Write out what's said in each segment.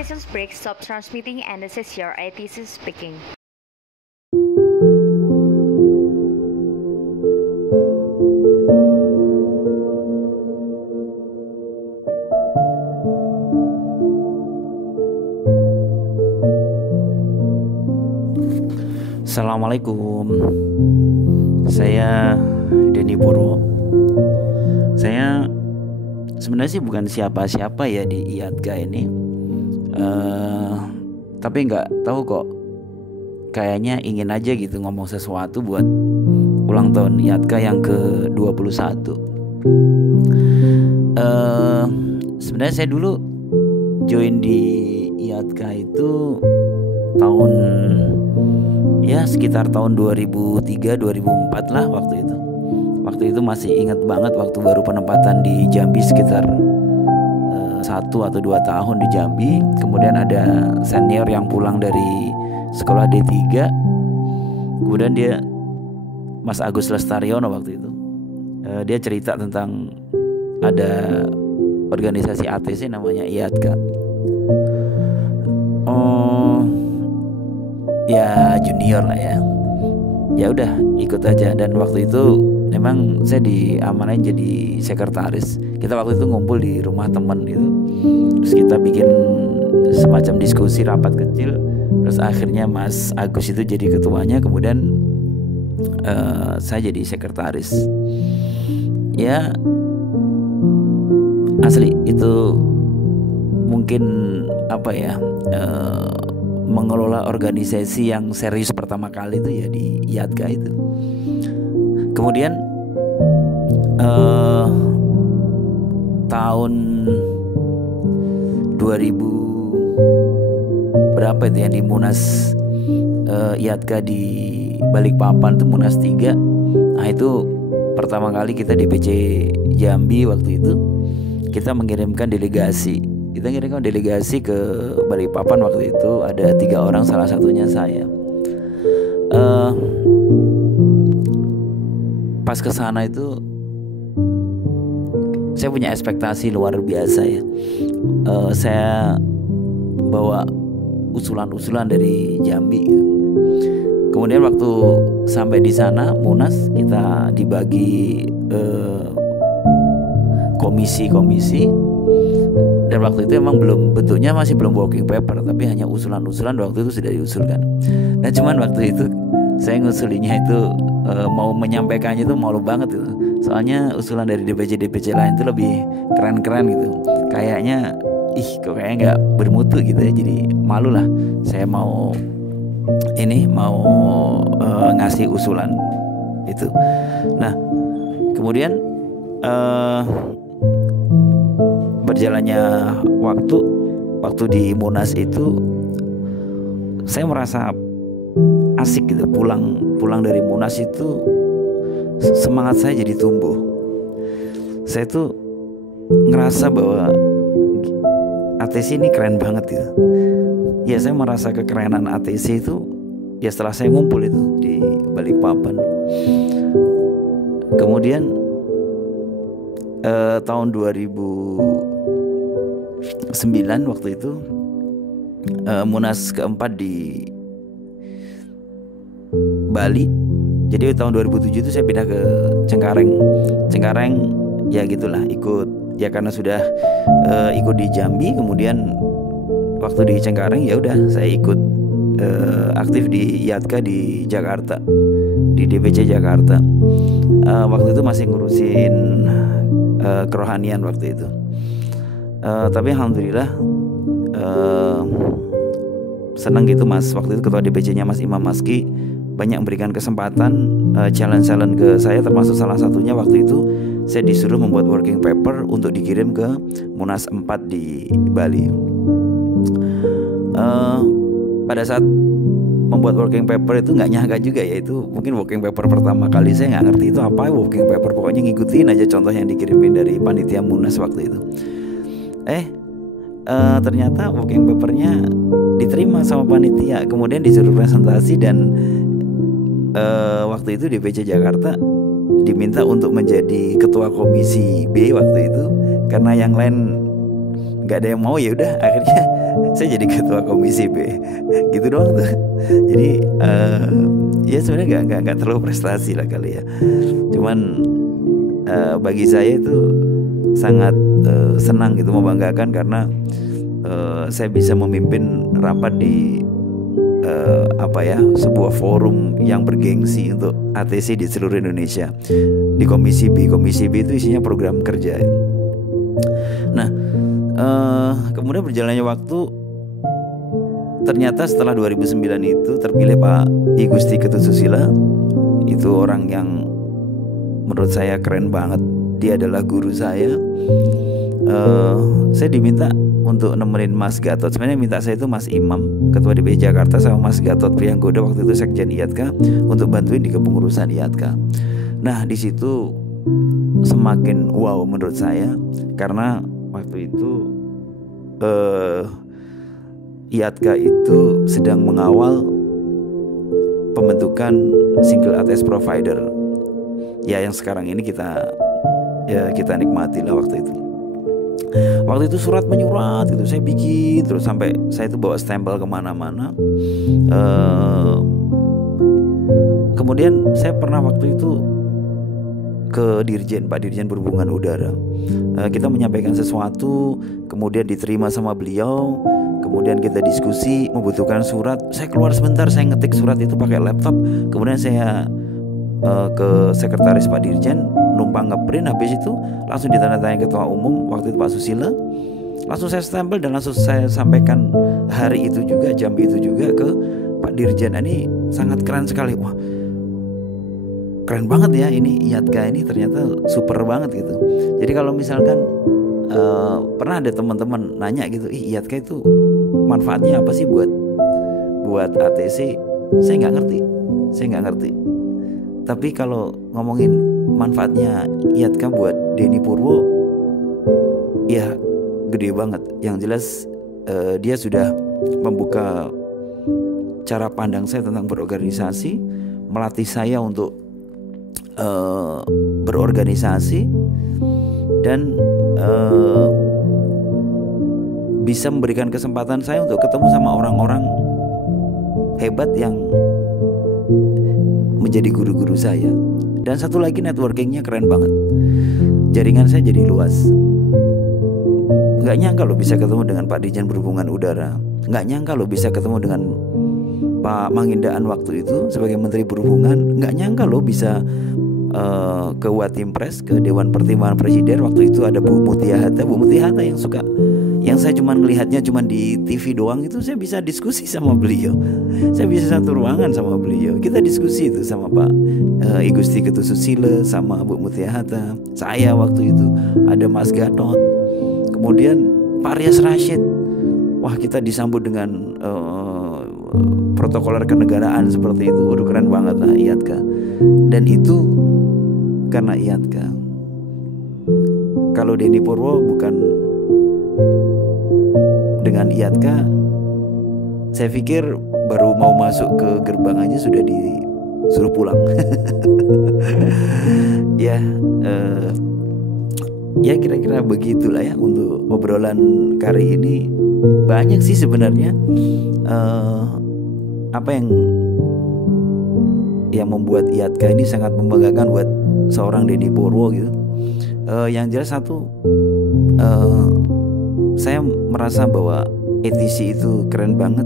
Sessions break, stop transmitting, and this is your ITC speaking. Assalamualaikum. Saya Denny Purwo. Saya sebenarnya sih bukan siapa-siapa ya di IATKA ini. Tapi nggak tahu kok, kayaknya ingin aja gitu ngomong sesuatu buat ulang tahun IATKA yang ke-21. Sebenarnya saya dulu join di IATKA itu tahun ya sekitar tahun 2003-2004 lah waktu itu. Waktu itu masih ingat banget waktu baru penempatan di Jambi sekitar 1 atau 2 tahun di Jambi. Kemudian ada senior yang pulang dari sekolah D3. Kemudian dia Mas Agus Lestariono waktu itu. Dia cerita tentang ada organisasi ATC namanya IATKA. Ya junior lah ya. Ya udah ikut aja, dan waktu itu memang saya diamanain jadi sekretaris. Kita waktu itu ngumpul di rumah teman gitu. Terus kita bikin semacam diskusi rapat kecil. Terus akhirnya Mas Agus itu jadi ketuanya, kemudian saya jadi sekretaris. Ya asli itu mungkin apa ya, mengelola organisasi yang serius pertama kali itu ya di IATKA itu. Kemudian tahun 2000 berapa itu yang di Munas IATKA di Balikpapan itu Munas 3. Nah itu pertama kali kita DPC Jambi waktu itu kita mengirimkan delegasi. Kita ngirimkan delegasi ke Balikpapan waktu itu, ada 3 orang, salah satunya saya. Pas ke sana itu saya punya ekspektasi luar biasa ya. Saya bawa usulan-usulan dari Jambi gitu. Kemudian waktu sampai di sana Munas, kita dibagi komisi-komisi. Dan waktu itu emang bentuknya masih belum working paper, tapi hanya usulan-usulan waktu itu sudah diusulkan. Dan cuman waktu itu saya ngusulinya itu mau menyampaikannya itu malu banget itu. Soalnya usulan dari DPC lain itu lebih keren-keren gitu. Kayaknya kok kayaknya nggak bermutu gitu ya. Jadi malu lah. Saya mau ngasih usulan itu. Nah kemudian berjalannya waktu di Munas itu saya merasa asik gitu. Pulang dari Munas itu semangat saya jadi tumbuh. Saya tuh ngerasa bahwa ATC ini keren banget gitu. Ya saya merasa kekerenan ATC itu ya setelah saya ngumpul itu di Balikpapan. Kemudian tahun 2009 waktu itu Munas keempat di Bali. Jadi tahun 2007 itu saya pindah ke Cengkareng ya gitulah, ikut ya karena sudah ikut di Jambi. Kemudian waktu di Cengkareng ya udah saya ikut aktif di IATKA di Jakarta, di DPC Jakarta. Waktu itu masih ngurusin kerohanian waktu itu. Tapi alhamdulillah senang gitu Mas. Waktu itu ketua DPC-nya Mas Imam Maski banyak memberikan kesempatan challenge ke saya, termasuk salah satunya waktu itu saya disuruh membuat working paper untuk dikirim ke Munas 4 di Bali. Pada saat membuat working paper itu nggak nyangka juga ya, itu mungkin working paper pertama kali. Saya nggak ngerti itu apa working paper, pokoknya ngikutin aja contoh yang dikirimin dari panitia Munas waktu itu. Ternyata working papernya diterima sama panitia, kemudian disuruh presentasi. Dan waktu itu DPC Jakarta diminta untuk menjadi ketua komisi B waktu itu, karena yang lain nggak ada yang mau. Ya udah akhirnya saya jadi ketua komisi B gitu doang tuh. Jadi ya sebenarnya nggak terlalu prestasi lah kali ya, cuman bagi saya itu sangat senang gitu, membanggakan karena saya bisa memimpin rapat di sebuah forum yang bergengsi untuk ATC di seluruh Indonesia, di Komisi B. Komisi B itu isinya program kerja. Nah, kemudian berjalannya waktu, ternyata setelah 2009 itu terpilih Pak I Gusti Ketususila. Itu orang yang menurut saya keren banget. Dia adalah guru saya. Saya diminta untuk nemenin Mas Gatot. Sebenarnya minta saya itu Mas Imam, Ketua DPI Jakarta, sama Mas Gatot Prianggoda waktu itu Sekjen IATKA, untuk bantuin di kepengurusan IATKA. Nah, di situ semakin wow menurut saya, karena waktu itu IATKA itu sedang mengawal pembentukan single ATS provider, ya yang sekarang ini kita nikmati lah waktu itu. Waktu itu surat menyurat gitu saya bikin terus, sampai saya itu bawa stempel kemana-mana. Kemudian saya pernah waktu itu ke Dirjen, Pak Dirjen Perhubungan Udara. Kita menyampaikan sesuatu, kemudian diterima sama beliau, kemudian kita diskusi membutuhkan surat. Saya keluar sebentar, saya ngetik surat itu pakai laptop, kemudian saya ke sekretaris Pak Dirjen, numpang ngeprint, habis itu langsung ditandatangani Ketua Umum waktu itu Pak Susilo. Langsung saya stempel dan langsung saya sampaikan hari itu juga, jam itu juga ke Pak Dirjen. Ini sangat keren sekali. Wah, keren banget ya ini IATKA ini, ternyata super banget gitu. Jadi kalau misalkan pernah ada teman-teman nanya gitu, IATKA itu manfaatnya apa sih buat ATC? Saya nggak ngerti. Tapi kalau ngomongin manfaatnya IATKA buat Denny Purwo, ya gede banget. Yang jelas dia sudah membuka cara pandang saya tentang berorganisasi, melatih saya untuk berorganisasi, dan bisa memberikan kesempatan saya untuk ketemu sama orang-orang hebat yang menjadi guru-guru saya. Dan satu lagi, networkingnya keren banget. Jaringan saya jadi luas. Gak nyangka lo bisa ketemu dengan Pak Dirjen Perhubungan Udara. Gak nyangka lo bisa ketemu dengan Pak Mangindaan waktu itu sebagai Menteri Perhubungan. Gak nyangka lo bisa ke Watimpres, ke Dewan Pertimbangan Presiden. Waktu itu ada Bu Mutia Hatta yang saya cuma melihatnya cuma di TV doang, itu saya bisa diskusi sama beliau. Saya bisa satu ruangan sama beliau. Kita diskusi itu sama Pak I Gusti Ketususila, sama Bu Mutia Hatta. Saya waktu itu ada Mas Gatot, kemudian Pak Rias Rashid. Wah, kita disambut dengan protokoler kenegaraan seperti itu. Waduh, keren banget lah IATKA. Dan itu karena IATKA. Kalau Denny Purwo bukan dengan IATKA, saya pikir baru mau masuk ke gerbang aja sudah disuruh pulang. Ya kira-kira begitulah ya untuk obrolan kali ini. Banyak sih sebenarnya apa yang membuat IATKA ini sangat membanggakan buat seorang Denny Purwo gitu. Yang jelas satu, saya merasa bahwa ATC itu keren banget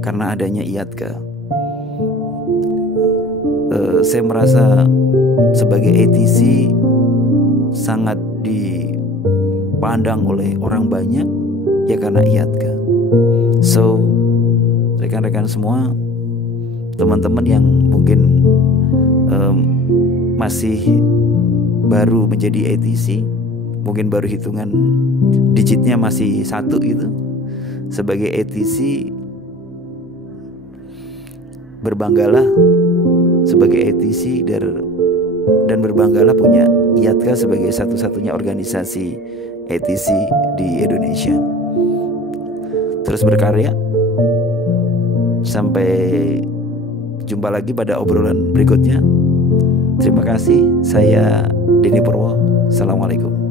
karena adanya IATKA. Saya merasa sebagai ATC sangat dipandang oleh orang banyak ya karena IATKA. So, rekan-rekan semua, teman-teman yang mungkin masih baru menjadi ATC, mungkin baru hitungan digitnya masih 1 gitu. Sebagai ATC, berbanggalah sebagai ATC dan berbanggalah punya IATKA sebagai satu-satunya organisasi ATC di Indonesia. Terus berkarya. Sampai jumpa lagi pada obrolan berikutnya. Terima kasih. Saya Denny Purwo. Assalamualaikum.